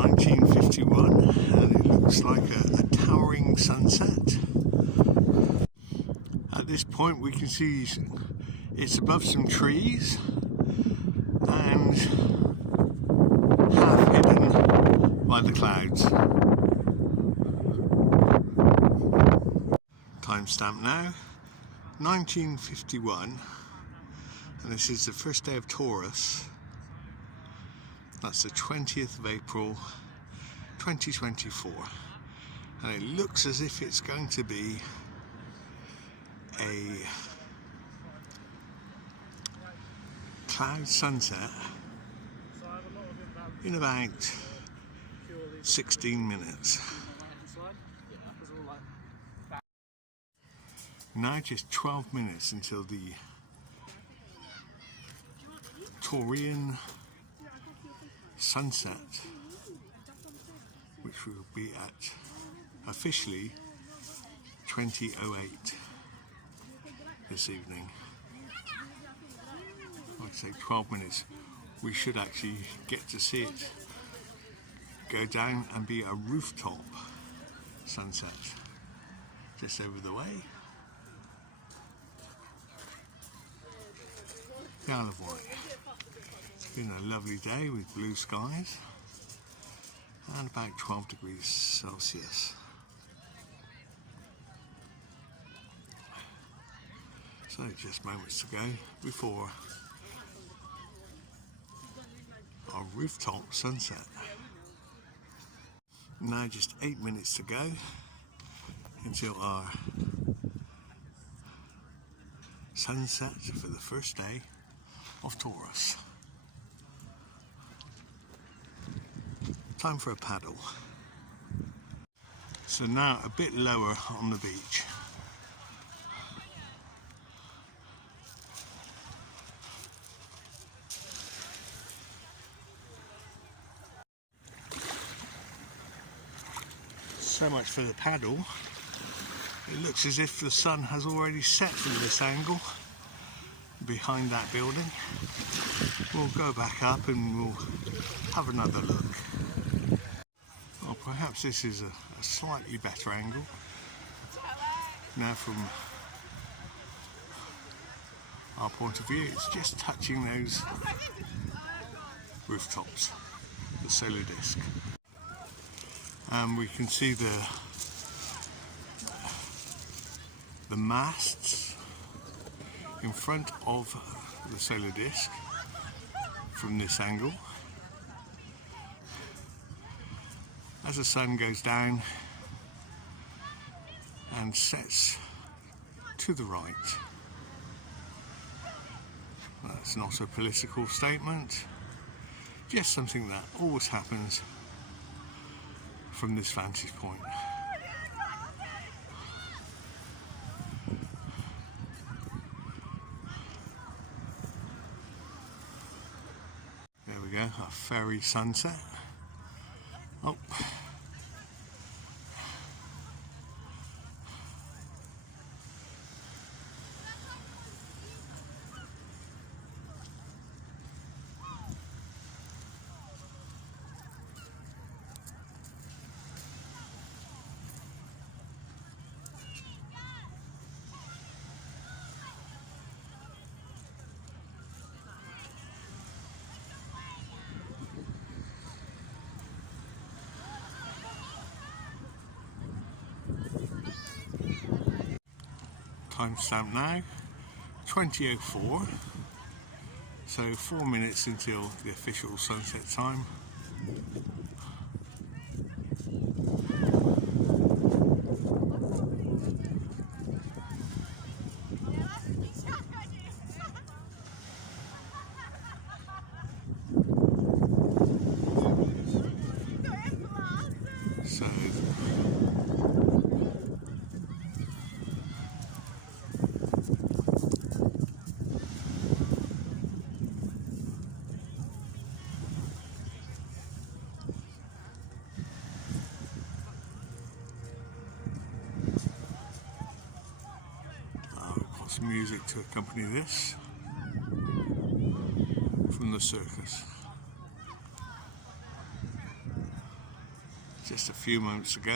1951, and it looks like a towering sunset. At this point we can see it's above some trees and half hidden by the clouds. Timestamp now, 1951, and this is the first day of Taurus. That's the 20th of April 2024, and it looks as if it's going to be a cloud sunset in about 16 minutes. Now just 12 minutes until the Taurian sunset, which will be at officially 20:08 this evening. Like I say, 12 minutes. We should actually get to see it go down and be a rooftop sunset just over the way. The Isle of Wight. It's been a lovely day with blue skies and about 12 degrees Celsius. So just moments to go before our rooftop sunset. Now just 8 minutes to go until our sunset for the first day of Taurus. Time for a paddle. So now a bit lower on the beach. So much for the paddle. It looks as if the sun has already set from this angle behind that building. We'll go back up and we'll have another look. Well, perhaps this is a slightly better angle. Now from our point of view, it's just touching those rooftops, the solar disk. And we can see the masts in front of the solar disk from this angle. As the sun goes down and sets to the right. That's not a political statement, just something that always happens from this vantage point. There we go, a fairy sunset. Oh. Timestamp now, 20:04, so 4 minutes until the official sunset time. So some music to accompany this from the circus. just a few moments ago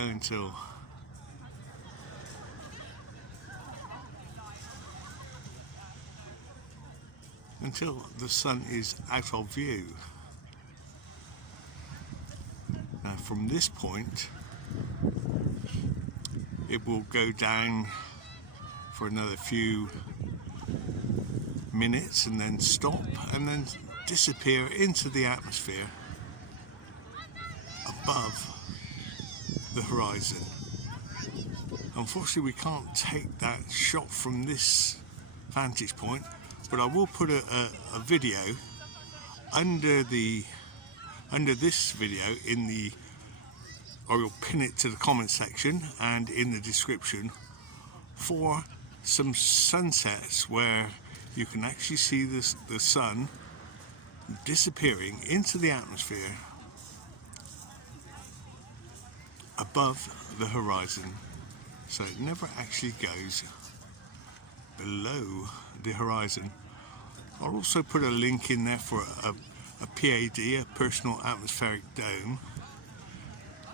until the sun is out of view. Now from this point it will go down for another few minutes and then stop and then disappear into the atmosphere above the horizon. Unfortunately we can't take that shot from this vantage point, but I will put a video under this video or you'll pin it to the comment section and in the description for some sunsets where you can actually see the sun disappearing into the atmosphere above the horizon, so it never actually goes below the horizon. I'll also put a link in there for a PAD, a personal atmospheric dome,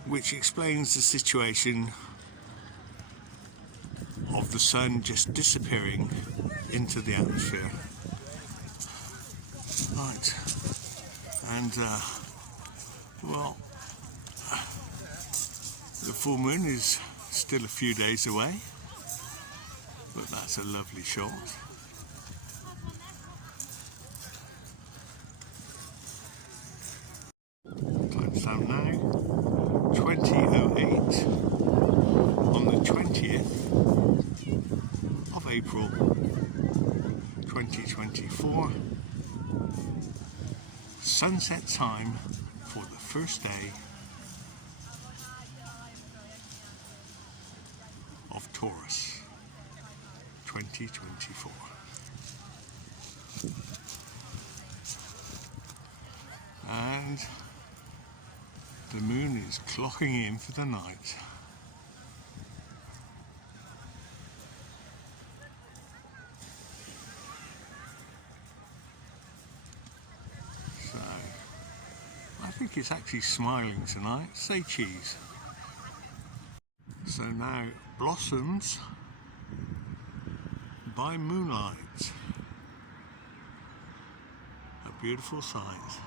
which explains the situation of the sun just disappearing into the atmosphere. Right, and well, the full moon is still a few days away, but that's a lovely shot. Timestamp now, 20:08 on the 20th of April 2024. Sunset time for the first day of Taurus 2024. And the moon is clocking in for the night. So I think it's actually smiling tonight. Say cheese. So now blossoms by moonlight. A beautiful sight.